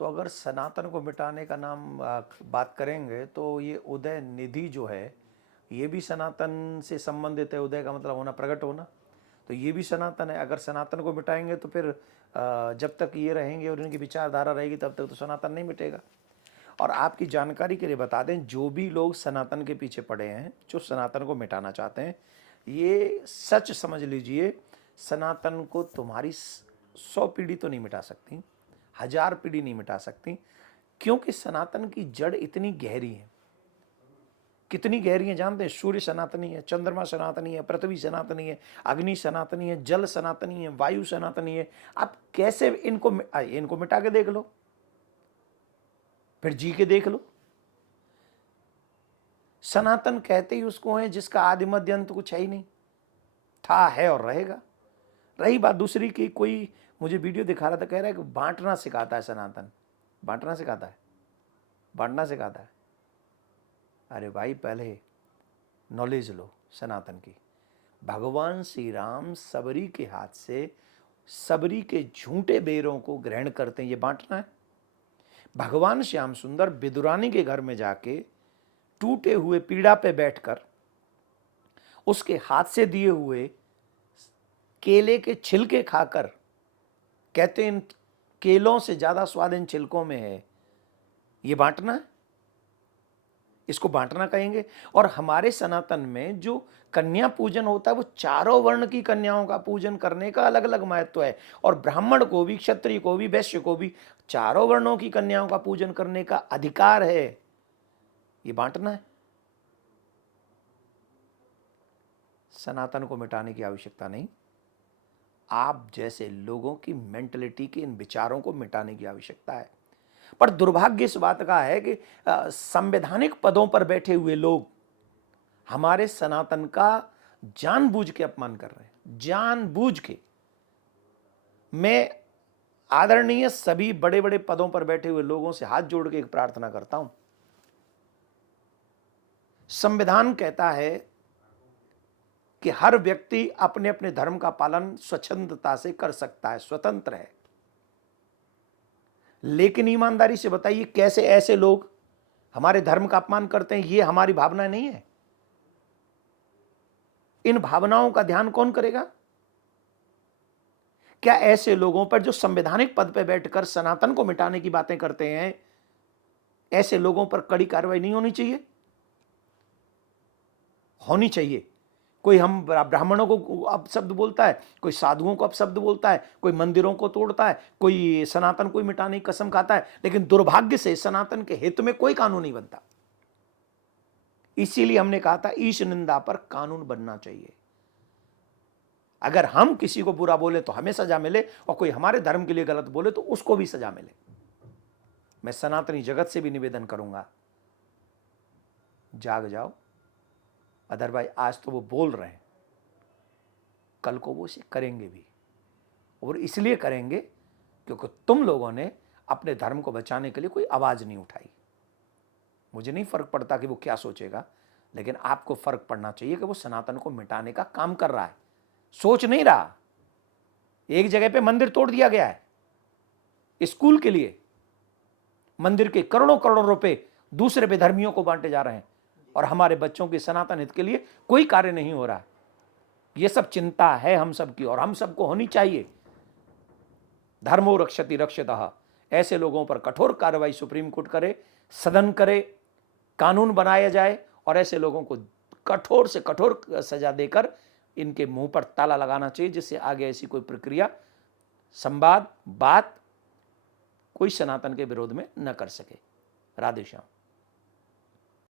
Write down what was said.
तो अगर सनातन को मिटाने का नाम बात करेंगे तो ये उदय निधि जो है ये भी सनातन से संबंधित है। उदय का मतलब होना, प्रकट होना, तो ये भी सनातन है। अगर सनातन को मिटाएंगे तो फिर जब तक ये रहेंगे और इनकी विचारधारा रहेगी तब तक तो सनातन नहीं मिटेगा। और आपकी जानकारी के लिए बता दें, जो भी लोग सनातन के पीछे पड़े हैं, जो सनातन को मिटाना चाहते हैं, ये सच समझ लीजिए, सनातन को तुम्हारी 100 पीढ़ी तो नहीं मिटा सकती, 1000 पीढ़ी नहीं मिटा सकती, क्योंकि सनातन की जड़ इतनी गहरी है। कितनी गहरी है जानते हैं? सूर्य सनातनी है, चंद्रमा सनातनी है, पृथ्वी सनातनी है, अग्नि सनातनी है, जल सनातनी है, वायु सनातनी है। आप कैसे इनको मिटा के देख लो, फिर जी के देख लो। सनातन कहते ही उसको है जिसका आदि मध्य अंत कुछ है ही नहीं, था, है और रहेगा। रही बात दूसरी की, कोई मुझे वीडियो दिखा रहा था, कह रहा है कि बांटना सिखाता है सनातन। बांटना सिखाता है, बांटना सिखाता है। अरे भाई, पहले नॉलेज लो सनातन की। भगवान श्री राम सबरी के हाथ से सबरी के झूठे बेरों को ग्रहण करते हैं, ये बांटना है। भगवान श्याम सुंदर विदुरानी के घर में जाके टूटे हुए पीड़ा पे बैठकर उसके हाथ से दिए हुए केले के छिलके खाकर कहते इन केलों से ज्यादा स्वाद इन छिलकों में है। ये बांटना है, इसको बांटना कहेंगे। और हमारे सनातन में जो कन्या पूजन होता है वो चारों वर्ण की कन्याओं का पूजन करने का अलग अलग महत्व है। और ब्राह्मण को भी, क्षत्रिय को भी, वैश्य को भी चारों वर्णों की कन्याओं का पूजन करने का अधिकार है। ये बांटना है। सनातन को मिटाने की आवश्यकता नहीं, आप जैसे लोगों की मेंटलिटी के इन विचारों को मिटाने की आवश्यकता है। पर दुर्भाग्य इस बात का है कि संवैधानिक पदों पर बैठे हुए लोग हमारे सनातन का जानबूझ के अपमान कर रहे हैं, जानबूझ के। मैं आदरणीय सभी बड़े बड़े पदों पर बैठे हुए लोगों से हाथ जोड़ के एक प्रार्थना करता हूं। संविधान कहता है कि हर व्यक्ति अपने अपने धर्म का पालन स्वच्छंदता से कर सकता है, स्वतंत्र है। लेकिन ईमानदारी से बताइए, कैसे ऐसे लोग हमारे धर्म का अपमान करते हैं? ये हमारी भावना नहीं है। इन भावनाओं का ध्यान कौन करेगा? क्या ऐसे लोगों पर जो संवैधानिक पद पर बैठकर सनातन को मिटाने की बातें करते हैं, ऐसे लोगों पर कड़ी कार्रवाई नहीं होनी चाहिए? होनी चाहिए। कोई हम ब्राह्मणों को अपशब्द बोलता है, कोई साधुओं को अपशब्द बोलता है, कोई मंदिरों को तोड़ता है, कोई सनातन को मिटाने की कसम खाता है, लेकिन दुर्भाग्य से सनातन के हित में कोई कानून नहीं बनता। इसीलिए हमने कहा था ईश निंदा पर कानून बनना चाहिए। अगर हम किसी को बुरा बोले तो हमें सजा मिले, और कोई हमारे धर्म के लिए गलत बोले तो उसको भी सजा मिले। मैं सनातनी जगत से भी निवेदन करूंगा, जाग जाओ। अदरवाइज आज तो वो बोल रहे हैं, कल को वो इसे करेंगे भी, और इसलिए करेंगे क्योंकि तुम लोगों ने अपने धर्म को बचाने के लिए कोई आवाज नहीं उठाई। मुझे नहीं फर्क पड़ता कि वो क्या सोचेगा, लेकिन आपको फर्क पड़ना चाहिए कि वो सनातन को मिटाने का काम कर रहा है, सोच नहीं रहा। एक जगह पे मंदिर तोड़ दिया गया है स्कूल के लिए, मंदिर के करोड़ों करोड़ों रुपए दूसरे बेधर्मियों को बांटे जा रहे हैं, और हमारे बच्चों के सनातन हित के लिए कोई कार्य नहीं हो रहा। यह सब चिंता है हम सबकी, और हम सबको होनी चाहिए। धर्मो रक्षति रक्षतः। ऐसे लोगों पर कठोर कार्रवाई सुप्रीम कोर्ट करे, सदन करे, कानून बनाया जाए, और ऐसे लोगों को कठोर से कठोर सजा देकर इनके मुंह पर ताला लगाना चाहिए, जिससे आगे ऐसी कोई प्रक्रिया, संवाद, बात कोई सनातन के विरोध में न कर सके। राधे श्याम।